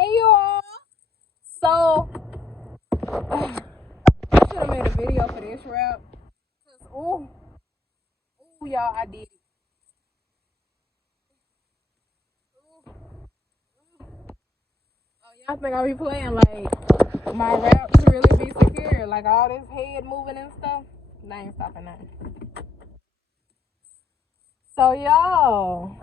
Hey y'all. So I should have made a video for this rap. Ooh, y'all, I did. Oh, y'all think I be playing like my raps really be secure? Like all this head moving and stuff? They ain't stopping nothing. So y'all,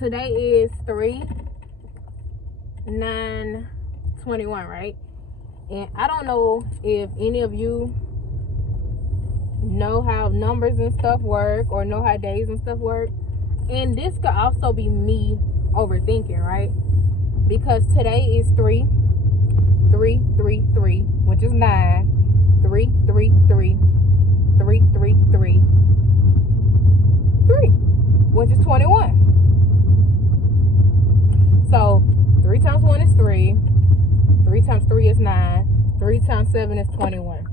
today is 3/9/21, right? And I don't know if any of you know how numbers and stuff work or know how days and stuff work. And this could also be me overthinking, right? Because today is 3/3/3, which is 9, 3/3/3, 3/3/3, 3, which is 21. So 3 times 1 is 3, 3 times 3 is 9, 3 times 7 is 21.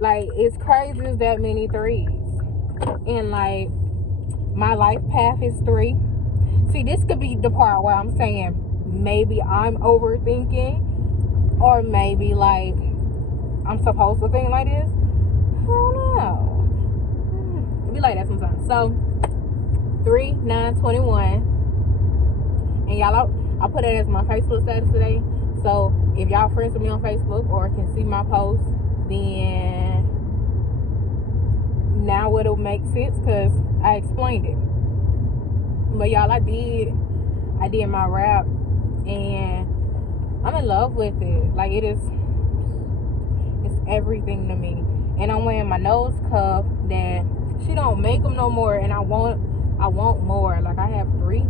Like, it's crazy it's that many threes. And like, my life path is 3. See, this could be the part where I'm saying maybe I'm overthinking, or maybe like I'm supposed to think like this. I don't know. It be like that sometimes. So 3/9/21, and y'all, I put it as my Facebook status today. So if y'all friends with me on Facebook or can see my post, then now it'll make sense because I explained it. But y'all, I did my rap, and I'm in love with it. Like, it's everything to me. And I'm wearing my nose cup that she don't make them no more, and I want more. Like, I have 3,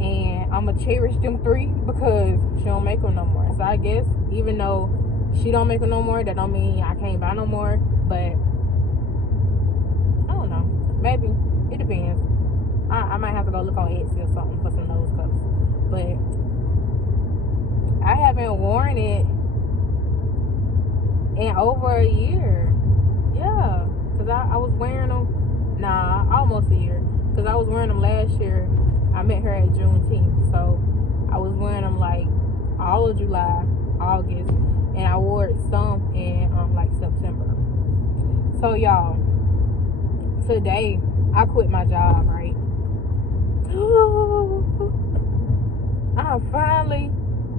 and I'ma cherish them 3 because she don't make them no more. So I guess even though she don't make them no more, that don't mean I can't buy no more. But I don't know. Maybe it depends. I might have to go look on Etsy or something for some nose cups. But I haven't worn it in over a year. Yeah, because I was wearing them. Nah, almost a year. Because I was wearing them last year. I met her at Juneteenth. So I was wearing them like all of July, August. And I wore it some in like September. So y'all, today I quit my job, right? I finally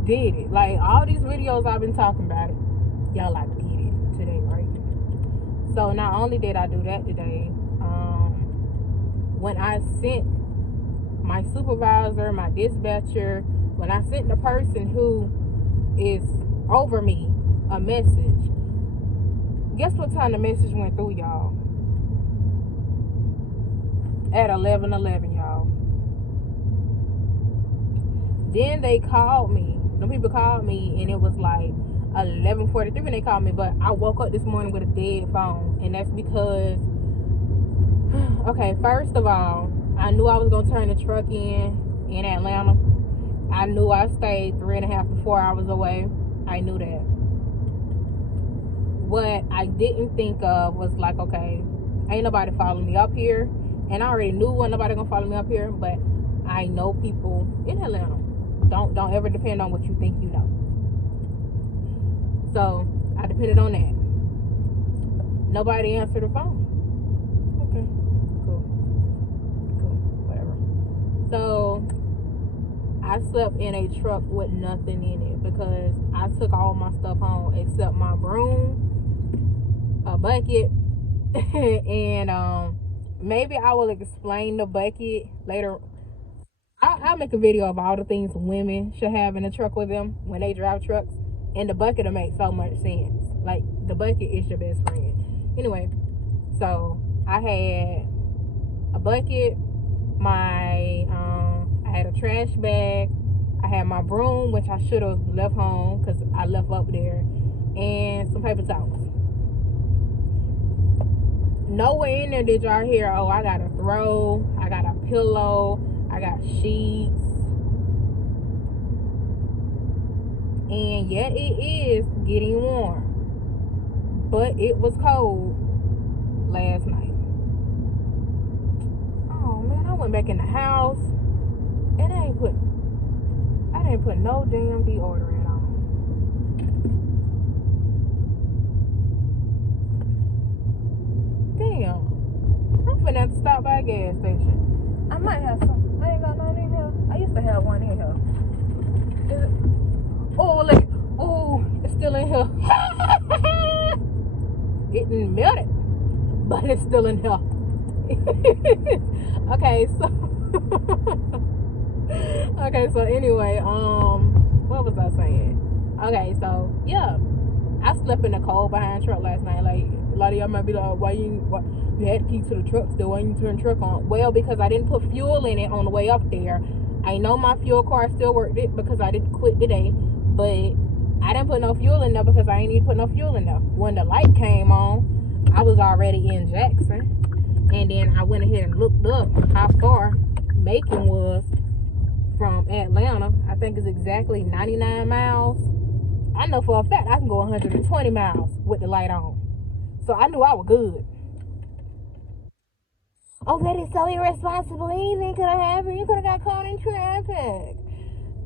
did it. Like, all these videos I've been talking about it, y'all, I did it today, right? So not only did I do that today, when I sent my supervisor, my dispatcher, when I sent the person who is over me a message, guess what time the message went through, y'all? At 11:11, y'all. Then they called me. Them people called me, and it was like 11:43 when they called me. But I woke up this morning with a dead phone, and that's because, okay, first of all, I knew I was gonna turn the truck in Atlanta. I knew I stayed 3.5 to 4 hours away. I knew that. What I didn't think of was like, okay, ain't nobody following me up here, and I already knew wasn't nobody gonna follow me up here. But I know people in Atlanta. Don't ever depend on what you think you know. So I depended on that. Nobody answered the phone. Okay, cool, whatever. So I slept in a truck with nothing in it because I took all my stuff home except my broom, a bucket, and maybe I will explain the bucket later. I'll make a video of all the things women should have in a truck with them when they drive trucks, and the bucket will make so much sense. Like, the bucket is your best friend. Anyway, so I had a bucket, I had a trash bag, I had my broom, which I should have left home because I left up there, and some paper towels. Nowhere in there did y'all hear, oh, I got a throw, I got a pillow, I got sheets. And yet it is getting warm, but it was cold last night. Oh man, I went back in the house and I ain't put ain't put no damn deodorant on. Damn. I'm finna have to stop by a gas station. I might have some. I ain't got none in here. I used to have one in here. Is it? Oh, look. Oh, it's still in here. It didn't melt it, but it's still in here. Okay, so okay, so anyway, what was I saying? Okay, so yeah, I slept in the cold behind truck last night. Like a lot of y'all might be like, why you had the key to the truck still? Why you turn the truck on? Well, because I didn't put fuel in it on the way up there. I know my fuel car still worked it because I didn't quit today, but I didn't put no fuel in there because I ain't need to put no fuel in there. When the light came on, I was already in Jackson. And then I went ahead and looked up how far Macon was from Atlanta. I think it's exactly 99 miles. I know for a fact I can go 120 miles with the light on. So I knew I was good. Oh, that is so irresponsible. Anything could have happened. You could have got caught in traffic.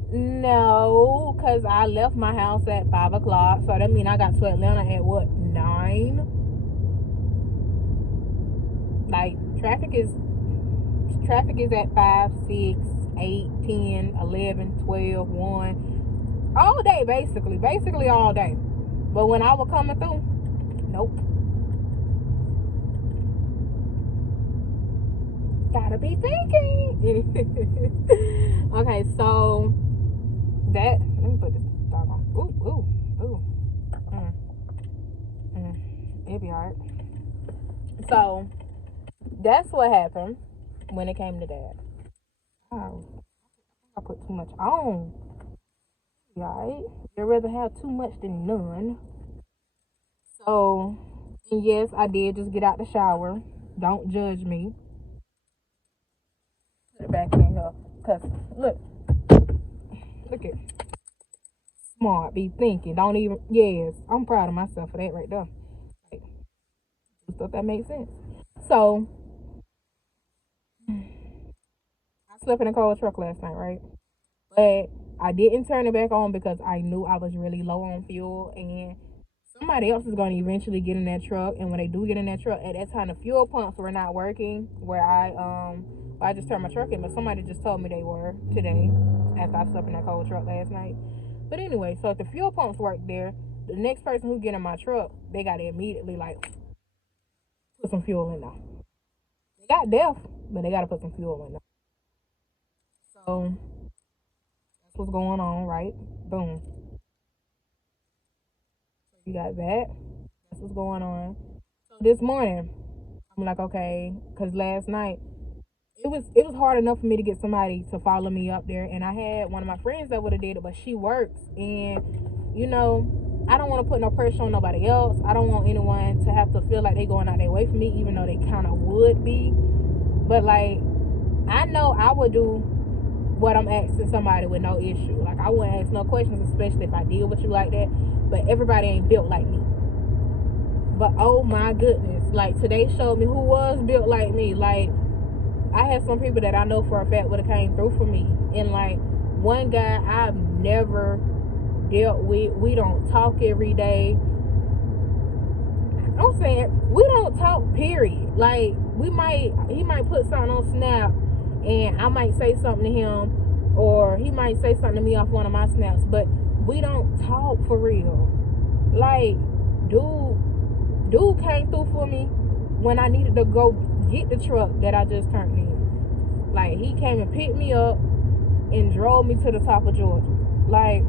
No, because I left my house at 5 o'clock. So that means I got to Atlanta at what, 9? Like, traffic is at 5, 6, 8, 10, 11, 12, 1. All day, basically all day. But when I was coming through, nope. Gotta be thinking. Okay, so that, let me put this dog on. Ooh. It'll be alright. So that's what happened when it came to that. Oh, I put too much on. Right? I'd rather have too much than none. So, and yes, I did just get out the shower. Don't judge me. Put it back in here. Cause look it. Smart, be thinking. Don't even, yes, I'm proud of myself for that right there. Like, stuff that makes sense. So, I slept in a cold truck last night, right? But I didn't turn it back on because I knew I was really low on fuel, and somebody else is going to eventually get in that truck. And when they do get in that truck, at that time the fuel pumps were not working where I just turned my truck in, but somebody just told me they were today after I slept in that cold truck last night. But anyway, so if the fuel pumps work there, the next person who get in my truck, they got to immediately like put some fuel in there. They got DEF, but they got to put some fuel in there. So that's what's going on, right? Boom. So you got that. That's what's going on. So this morning, I'm like, okay, because last night it was hard enough for me to get somebody to follow me up there, and I had one of my friends that would have did it, but she works, and I don't want to put no pressure on nobody else. I don't want anyone to have to feel like they going out their way for me, even though they kind of would be. But like, I know I would do what I'm asking somebody with no issue. Like, I wouldn't ask no questions, especially if I deal with you like that. But everybody ain't built like me. But oh my goodness, like today showed me who was built like me. Like, I had some people that I know for a fact would have came through for me. And like, one guy I've never dealt with, we don't talk every day. I'm saying we don't talk, period. Like, he might put something on Snap and I might say something to him, or he might say something to me off one of my snaps, but we don't talk for real. Like, dude came through for me when I needed to go get the truck that I just turned in. Like, he came and picked me up and drove me to the top of Georgia. Like,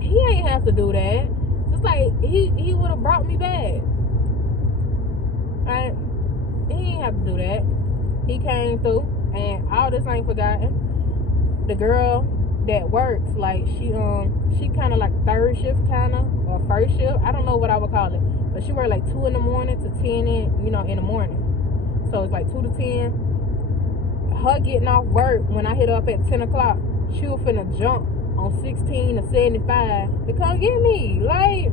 he ain't have to do that. Just like he would have brought me back. Right? He ain't have to do that. He came through, and all this ain't forgotten. The girl that works, like, she kind of like third shift kind of, or first shift. I don't know what I would call it, but she worked like 2 in the morning to 10 in the morning. So it's like 2 to 10. Her getting off work when I hit her up at 10 o'clock, she was finna jump on 16 to 75 to come get me. Like,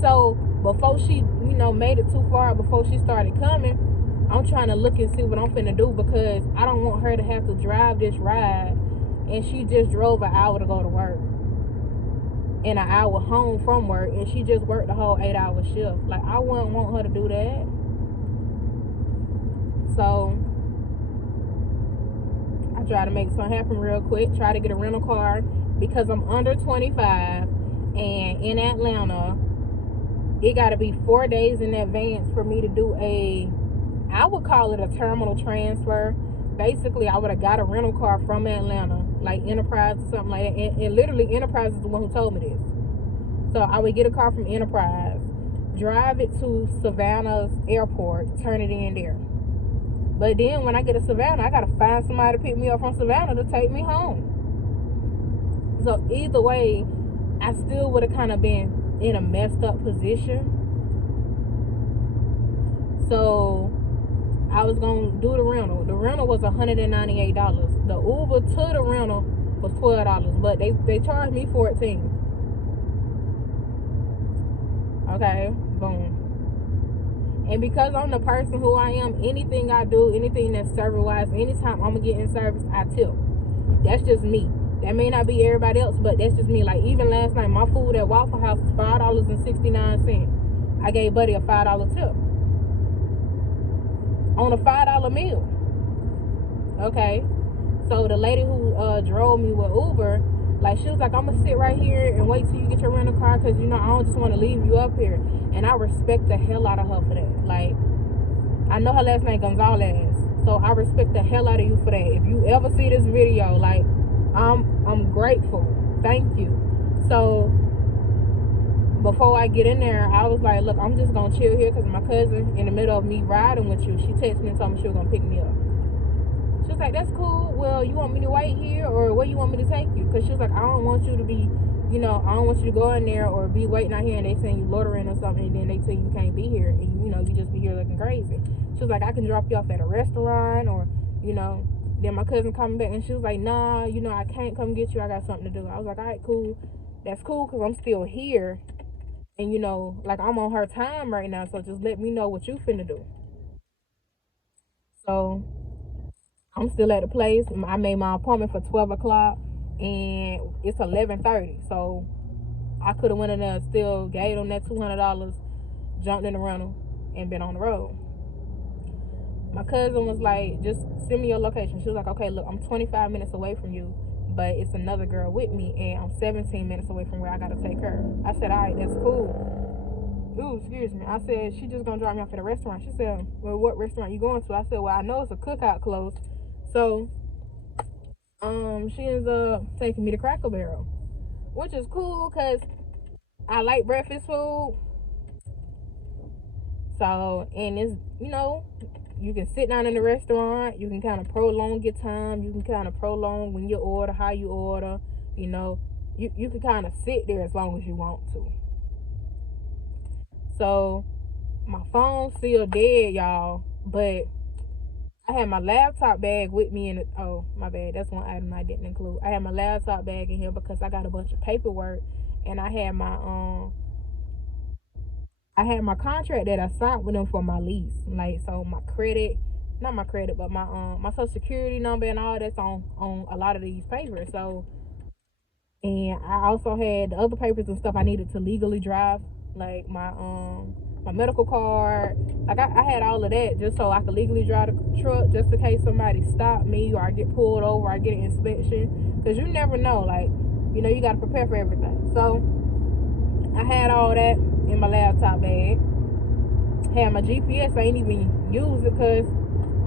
so before she, made it too far, before she started coming, I'm trying to look and see what I'm finna do, because I don't want her to have to drive this ride and she just drove an hour to go to work and an hour home from work, and she just worked the whole 8-hour shift. Like, I wouldn't want her to do that. So I try to make something happen real quick, try to get a rental car because I'm under 25, and in Atlanta it got to be 4 days in advance for me to do I would call it a terminal transfer. Basically, I would have got a rental car from Atlanta, like Enterprise or something like that. And literally, Enterprise is the one who told me this. So I would get a car from Enterprise, drive it to Savannah's airport, turn it in there. But then when I get to Savannah, I got to find somebody to pick me up from Savannah to take me home. So either way, I still would have kind of been in a messed up position. So I was going to do the rental. The rental was $198. The Uber to the rental was $12, but they charged me $14. Okay, boom. And because I'm the person who I am, anything I do, anything that's service-wise, anytime I'm going to get in service, I tip. That's just me. That may not be everybody else, but that's just me. Like, even last night, my food at Waffle House was $5.69. I gave Buddy a $5 tip on a $5 meal. Okay, so the lady who drove me with Uber, like, she was like, I'm gonna sit right here and wait till you get your rental car, because, you know, I don't just want to leave you up here. And I respect the hell out of her for that. Like, I know her last name Gonzalez, so I respect the hell out of you for that. If you ever see this video, like, I'm grateful. Thank you. So before I get in there, I was like, look, I'm just gonna chill here because my cousin, in the middle of me riding with you, she texted me and told me she was gonna pick me up. She was like, that's cool. Well, you want me to wait here, or where you want me to take you? Because she was like, I don't want you to be, you know, I don't want you to go in there or be waiting out here and they saying you loitering or something, and then they tell you can't be here, and, you know, you just be here looking crazy. She was like, I can drop you off at a restaurant, or, you know. Then my cousin coming back, and she was like, nah, you know, I can't come get you. I got something to do. I was like, all right, cool. That's cool, because I'm still here. And, you know, like, I'm on her time right now, so just let me know what you finna do. So I'm still at the place. I made my appointment for 12 o'clock, and it's 11:30. So I could have went in there and still gave them that $200, jumped in the rental, and been on the road. My cousin was like, just send me your location. She was like, okay, look, I'm 25 minutes away from you, but it's another girl with me, and I'm 17 minutes away from where I gotta take her. I said, all right, that's cool. Ooh, excuse me. I said, she just gonna drop me off at a restaurant. She said, well, what restaurant you going to? I said, well, I know it's a cookout close. So she ends up taking me to Cracker Barrel, which is cool because I like breakfast food. So, and it's, you know, you can sit down in the restaurant, you can kind of prolong your time, you can kind of prolong when you order, how you order, you know, you can kind of sit there as long as you want to. So my phone's still dead, y'all, but I had my laptop bag with me in the, oh, my bad, that's one item I didn't include. I had my laptop bag in here because I got a bunch of paperwork, and I had my contract that I signed with them for my lease. Like, so my credit, not my credit, but my social security number and all that's on a lot of these papers. So, and I also had the other papers and stuff I needed to legally drive, like my medical card. Like, I had all of that just so I could legally drive the truck, just in case somebody stopped me or I get pulled over, or I get an inspection, because you never know. Like, you know, you got to prepare for everything. So I had all that in my laptop bag. Had my GPS. I ain't even use it because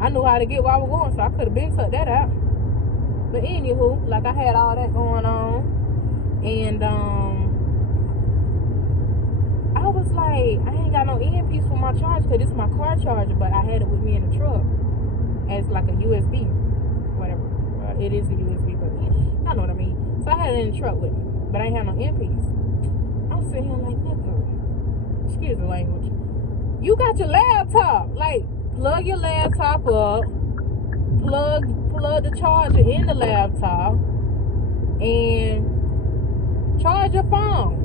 I knew how to get where I was going, so I could have been cut that out. But anywho, like, I had all that going on, and I was like, I ain't got no earpiece for my charger because it's my car charger, but I had it with me in the truck as like a USB, whatever. It is a USB, but yeah, I know what I mean. So I had it in the truck with me, but I ain't had no earpiece. I'm sitting here like, nigga, excuse the language. You got your laptop. Like, plug your laptop up, plug the charger in the laptop, and charge your phone.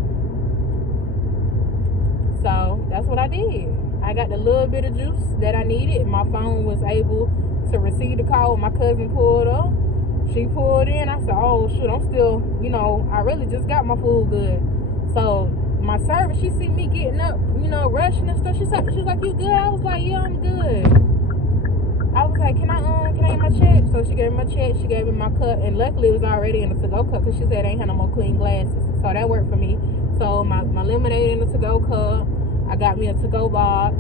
So that's what I did. I got the little bit of juice that I needed. My phone was able to receive the call when my cousin pulled up. She pulled in. I said, oh shoot, I'm still, you know, I really just got my food good. So my server, she see me getting up, you know, rushing and stuff. She was like, you good? I was like, yeah, I'm good. I was like, can I get my check? So she gave me my check. She gave me my cup, and luckily it was already in the to-go cup because she said they ain't had no more clean glasses. So that worked for me. So my lemonade in the to-go cup. I got me a to-go box.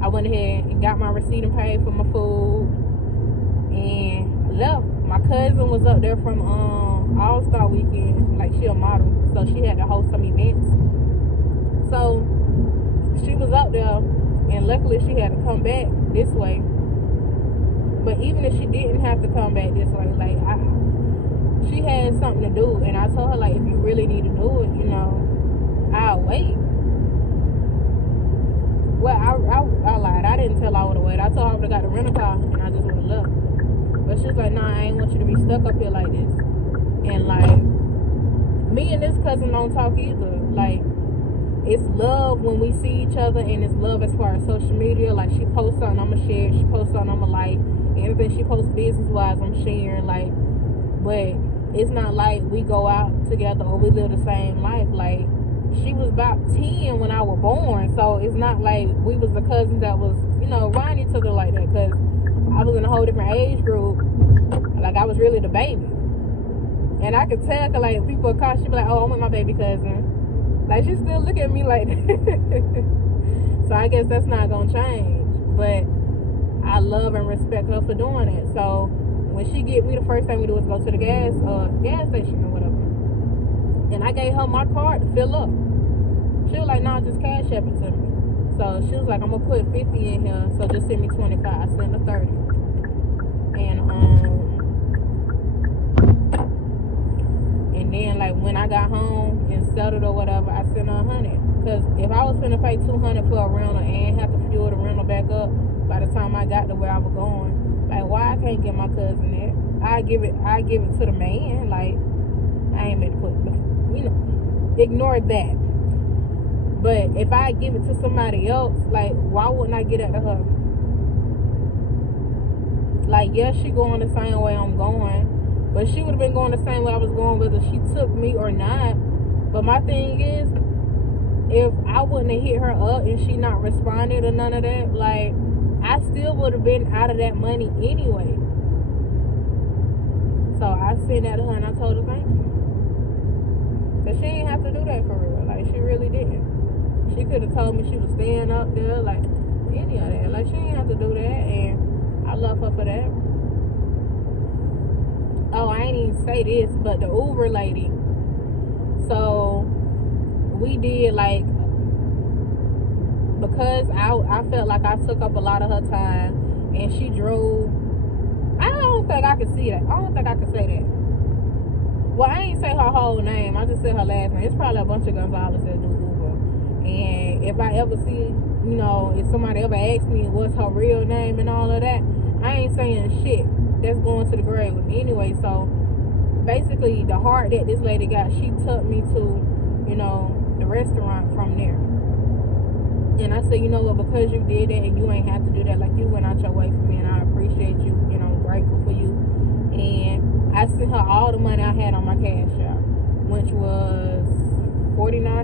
I went ahead and got my receipt and paid for my food and left. My cousin was up there from All-Star Weekend. Like, she a model, so she had to host some events. So she was up there, and luckily she had to come back this way. But even if she didn't have to come back this way, like, she had something to do, and I told her, like, if you really need to do it, you know, I'll wait. Well, I lied. I didn't tell her I would have waited. I told her I would have got the rental car, and I just would have left. But she was like, nah, I ain't want you to be stuck up here like this. And, like, me and this cousin don't talk either. Like, it's love when we see each other, and it's love as far as social media. Like, she posts something, I'ma share. She posts something, I'ma like. Everything she posts business-wise, I'm sharing. Like, but it's not like we go out together or we live the same life. Like, she was about 10 when I was born, so it's not like we was the cousins that was, you know, around each other like that, because I was in a whole different age group. Like, I was really the baby. And I could tell, cause like, people would call, she'd be like, oh, I'm with my baby cousin. Like, she still look at me like that. So I guess that's not gonna change. But I love and respect her for doing it. So when she get me, the first thing we do is go to the gas station or whatever. And I gave her my card to fill up. She was like, nah, just cash app it to me. So she was like, I'm gonna put 50 in here, so just send me 25. I sent her 30. And then, like, when I got home and settled or whatever, I sent her 100. Because if I was finna pay 200 for a rental and have to fuel the rental back up by the time I got to where I was going, like, why I can't get my cousin that? I give it to the man. Like, I ain't meant to put, you know, ignore that. But if I give it to somebody else, like, why wouldn't I get it to her? Like, yes, she going the same way I'm going, but she would have been going the same way I was going whether she took me or not. But my thing is, if I wouldn't have hit her up and she not responded or none of that, like, I still would have been out of that money anyway. So I sent that to her and I told her thank you. But she didn't have to do that for real. Like, she really didn't. She could have told me she was staying up there, like, any of that. Like, she didn't have to do that, and I love her for that. Oh, I ain't even say this, but the Uber lady. So we did, like, because I felt like I took up a lot of her time, and she drove. I don't think I can see that. I don't think I can say that. Well, I ain't say her whole name. I just said her last name. It's probably a bunch of Gonzalez that do Uber. And if I ever see, you know, if somebody ever asks me what's her real name and all of that, I ain't saying shit. That's going to the grave with me anyway. So basically, the heart that this lady got, she took me to, you know, the restaurant from there. And I said, you know what, because you did that and you ain't have to do that, like, you went out your way for me, and I appreciate you, and I'm grateful for you. And I sent her all the money I had on my cash app, which was $49.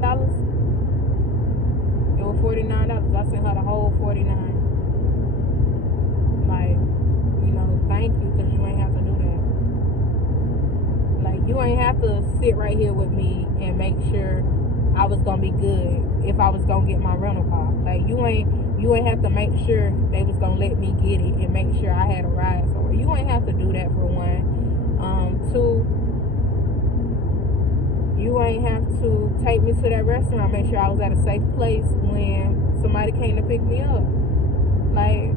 It was $49. I sent her the whole $49. Like, you know, thank you, because you ain't have to do that. Like, you ain't have to sit right here with me and make sure I was gonna be good if I was gonna get my rental car. Like, you ain't have to make sure they was gonna let me get it and make sure I had a ride somewhere. You ain't have to do that, for one. Two, you ain't have to take me to that restaurant, make sure I was at a safe place when somebody came to pick me up. Like,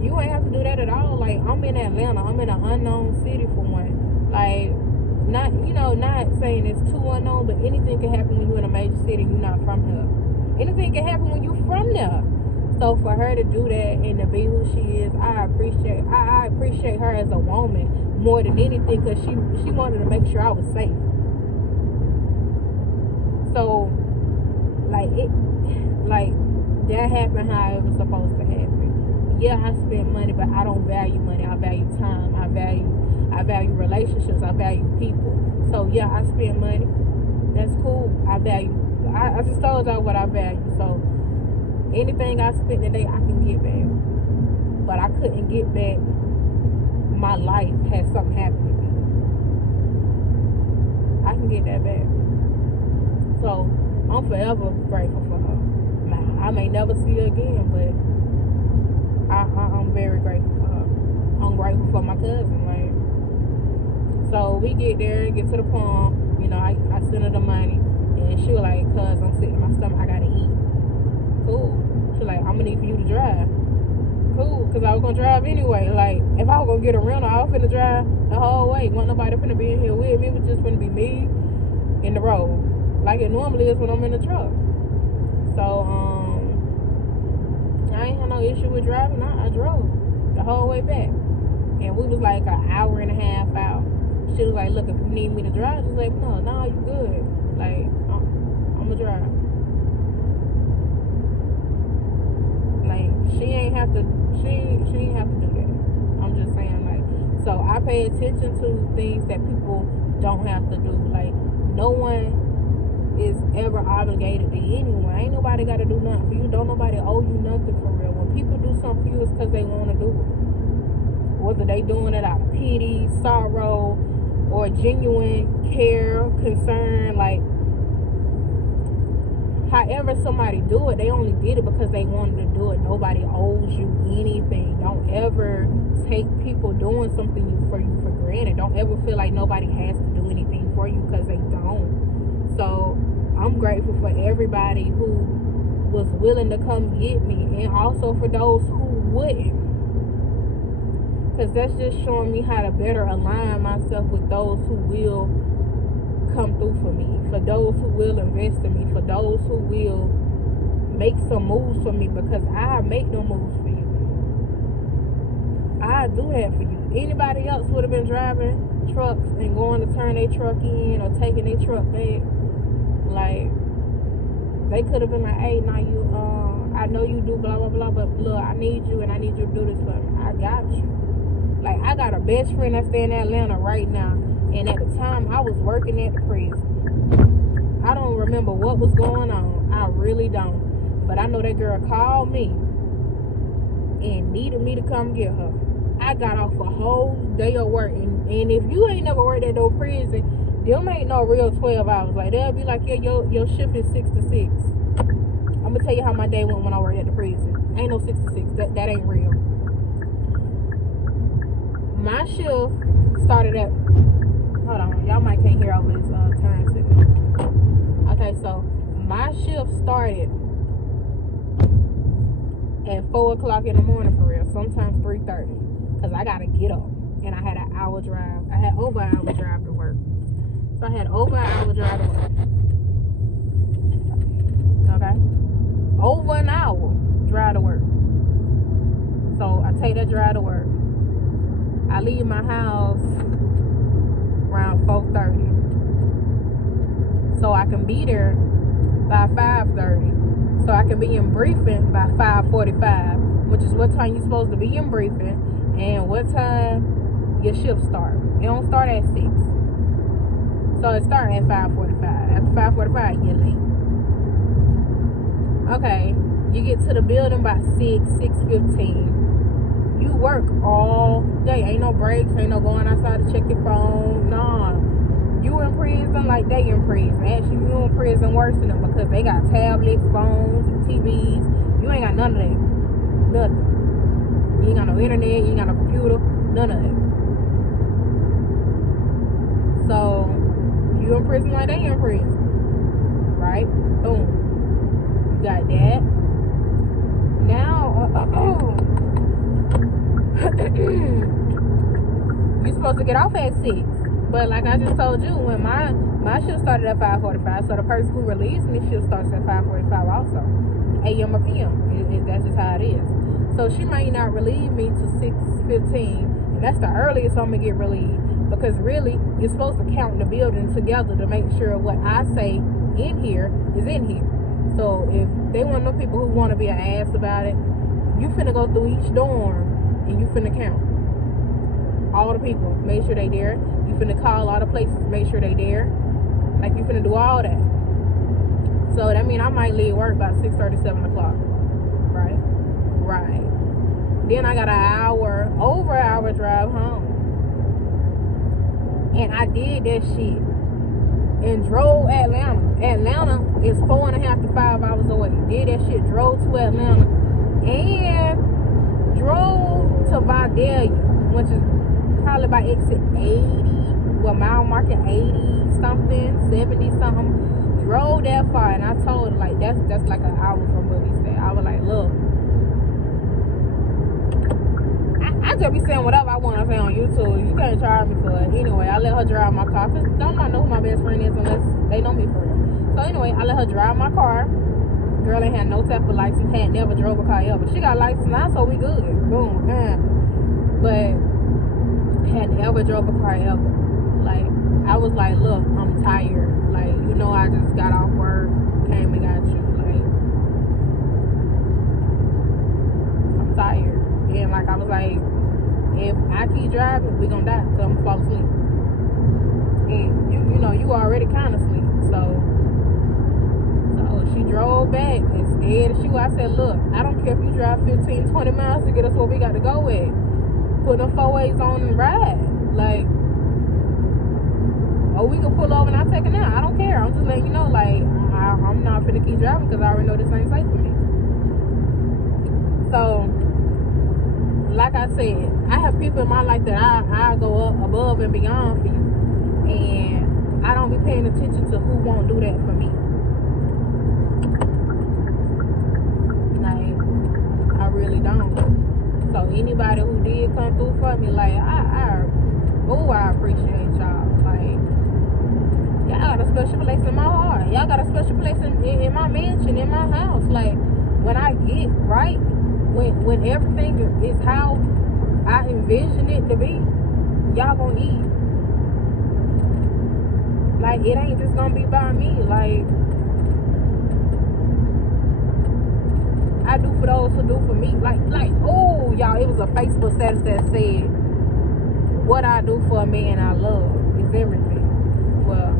you ain't have to do that at all. Like, I'm in Atlanta. I'm in an unknown city, for one. Like, not saying it's too unknown, but anything can happen when you're in a major city and you're not from here. Anything can happen when you're from there. So for her to do that and to be who she is, I appreciate her as a woman more than anything, because she wanted to make sure I was safe. So, like, that happened how it was supposed to happen. yeah, I spend money, but I don't value money. I value time. I value relationships. I value people. So yeah, I spend money. That's cool. I just told y'all what I value. So anything I spent today, I can get back. But I couldn't get back my life had something happened to me. I can get that back. So I'm forever grateful for her. I may never see her again, but I'm very grateful for her. I'm grateful for my cousin, right? So we get there, get to the pump. You know, I send her the money, and she was like, "Cuz I'm sick in my stomach, I gotta eat." Cool. She like, "I'm gonna need for you to drive." Cool, cause I was gonna drive anyway. Like, if I was gonna get a rental, I was finna drive the whole way. Wasn't nobody finna be in here with me. It was just finna be me in the road, like it normally is when I'm in the truck. So I ain't had no issue with driving. I drove the whole way back, and we was like an hour and a half out. She was like, "Look, if you need me to drive," just like, "No, you good. Like, I'm gonna drive." Like, she ain't have to do that. I'm just saying, like, so I pay attention to things that people don't have to do. Like, no one is ever obligated to anyone. Ain't nobody got to do nothing for you. Don't nobody owe you nothing for real. When people do something for you, it's because they want to do it. Whether they doing it out of pity, sorrow, or genuine care, concern, like, however somebody do it, they only did it because they wanted to do it. Nobody owes you anything. Don't ever take people doing something for you for granted. Don't ever feel like nobody has to do anything for you, because they don't. So I'm grateful for everybody who was willing to come get me, and also for those who wouldn't, because that's just showing me how to better align myself with those who will come through for me, for those who will invest in me, for those who will make some moves for me, because I make no moves for you. I do that for you. Anybody else would have been driving trucks and going to turn their truck in or taking their truck back. Like, they could have been like, "Hey, now you, I know you do blah blah blah, but look, I need you and I need you to do this for me." I got you. Like, I got a best friend that's staying in Atlanta right now, and at the time I was working at the prison. I don't remember what was going on. I really don't. But I know that girl called me and needed me to come get her. I got off a whole day of work, and if you ain't never worked at no prison, them ain't no real 12 hours. Like, they'll be like, "Yeah, your shift is 6 to 6. I'm gonna tell you how my day went when I worked at the prison. Ain't no 6 to 6. That ain't real. My shift started at, hold on, y'all might can't hear over this turn signal. Okay, so my shift started at 4 o'clock in the morning for real. Sometimes 3:30, because I gotta get up, and I had an hour drive. I had over an hour drive to work. So I had over an hour drive to work. Okay, over an hour drive to work. So I take that drive to work. I leave my house around 4:30, so I can be there by 5:30, so I can be in briefing by 5:45, which is what time you're supposed to be in briefing and what time your shift start. It don't start at 6, so it starts at 5:45. After 5:45, you're late. Okay, you get to the building by 6:15. You work all day. Ain't no breaks. Ain't no going outside to check your phone. Nah. You in prison like they in prison. Actually, you in prison worse than them, because they got tablets, phones, TVs. You ain't got none of that. Nothing. You ain't got no internet. You ain't got no computer. None of it. So, you in prison like they in prison. Right? Boom. You got that. Now, you're supposed to get off at 6, but like I just told you, when my shift started at 5:45, so the person who released me shift starts at 5:45 also, a.m. or p.m. That's just how it is. So she might not relieve me to 6:15, and that's the earliest I'm gonna get relieved, because really you're supposed to count the building together to make sure what I say in here is in here. So if they want no people who want to be an ass about it, You finna go through each dorm and you finna count all the people, make sure they there. You finna call all the places, make sure they there. Like, you finna do all that. So that mean I might leave work about 6:30, 7 o'clock. Right? Right. Then I got over an hour drive home. And I did that shit and drove Atlanta. Atlanta is 4.5 to 5 hours away. Did that shit, drove to Atlanta and drove to Vidalia, which is probably by exit 80, well, mile marker 80 something, 70 something. Drove that far, and I told her, like, that's like an hour from where we stay. I was like, look, I just be saying whatever I want to say on YouTube. You can't charge me for it. Anyway, I let her drive my car, because don't I know who my best friend is unless they know me for real. So anyway, I let her drive my car. Girl ain't had no type of license, had never drove a car ever. She got a license now, so we good. Boom. But had never drove a car ever. Like, I was like, look, I'm tired. Like, you know, I just got off work, came and got you. Like, I'm tired. And like, I was like, if I keep driving, we gonna die because I'm gonna fall asleep. And you know, you already kind of sleep. So she drove back and scared as she was. I said, look, I don't care if you drive 15, 20 miles to get us where we got to go with. Put them 4-ways on and ride. Like, or we can pull over and I'll take it out. I don't care. I'm just letting you know, like, I'm not finna keep driving because I already know this ain't safe for me. So, like I said, I have people in my life that I go up above and beyond for you. And I don't be paying attention to who won't do that for me. Like, I really don't. So anybody who did come through for me, like, I appreciate y'all. Like, y'all got a special place in my heart. Y'all got a special place in my mansion, in my house. Like, when I get right, when everything is how I envision it to be, y'all gonna eat. Like, it ain't just gonna be by me. Like, I do for those who do for me. Like, oh, y'all, it was a Facebook status that said, what I do for a man I love is everything. Well,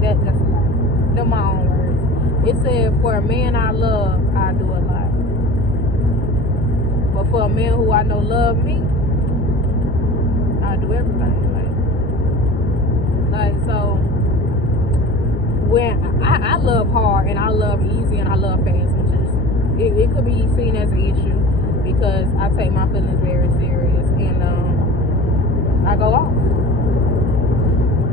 that's a lie. They're my own words. It said, for a man I love, I do a lot. But for a man who I know love me, I do everything. Like, so, when I love hard and I love easy and I love fast, which is, it could be seen as an issue because I take my feelings very serious and I go off.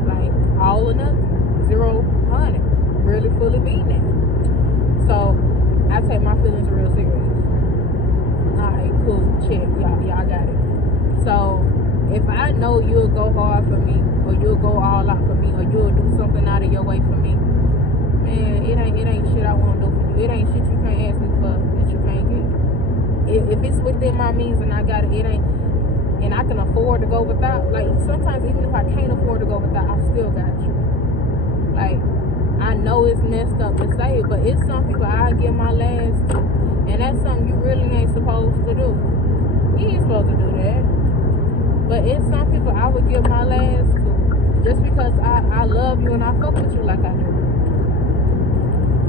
Like, all or nothing. 0, 100. Really fully mean that. So, I take my feelings real serious. Alright, cool, check. Y'all got it. So, if I know you'll go hard for me, or you'll go all out for me, or you'll do something out of your way for me, man, it ain't shit I want to do for you. It ain't shit you can't ask me for that you can't get. If it's within my means and I got it, it ain't, and I can afford to go without. Like, sometimes even if I can't afford to go without, I still got you. Like, I know it's messed up to say it, but it's some people I give my last to, and that's something you really ain't supposed to do. You ain't supposed to do that. But it's some people I would give my last to just because I love you and I fuck with you like I do.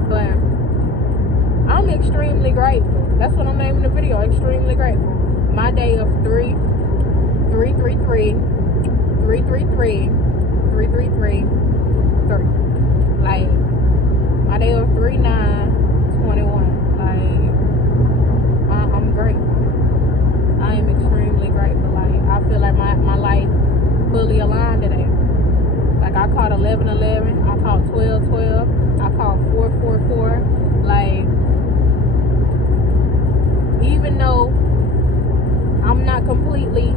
But I'm extremely grateful. That's what I'm naming the video, extremely grateful. My day of 333. Like, my day of 3/9/21. Like, I'm grateful. I am extremely grateful. Like, I feel like my life fully aligned today. Like, I caught 11/11, I caught 12/12, I caught 4/4/4. Like, even though I'm not completely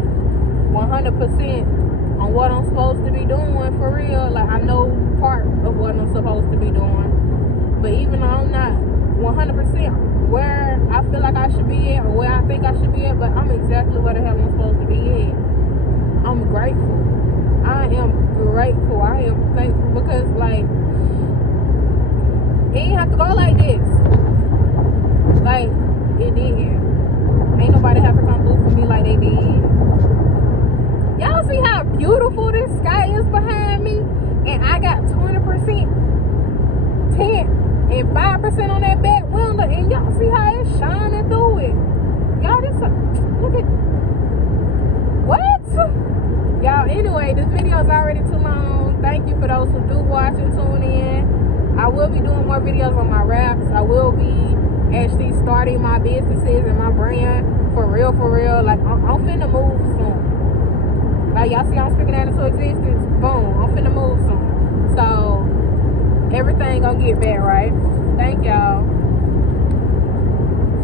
100% on what I'm supposed to be doing for real, like, I know part of what I'm supposed to be doing, but even though I'm not 100% where I feel like I should be at or where I think I should be at, but I'm exactly where the hell I'm supposed to be at. I'm grateful. I am grateful. I am thankful because, like, it ain't have to go like this. Like, it did. Ain't nobody have to come through for me like they did. Y'all see how beautiful this sky is behind me? And I got 20% tint and 5% on that back window. And y'all see how it's shining through it. Y'all, this look at what? Y'all, anyway, this video is already too long. Thank you for those who do watch and tune in. I will be doing more videos on my raps. I will be actually starting my businesses and my brand for real. Like, I'm finna move soon. Like, y'all see I'm speaking that into existence. Boom, I'm finna move soon. So everything gonna get better, right? Thank y'all.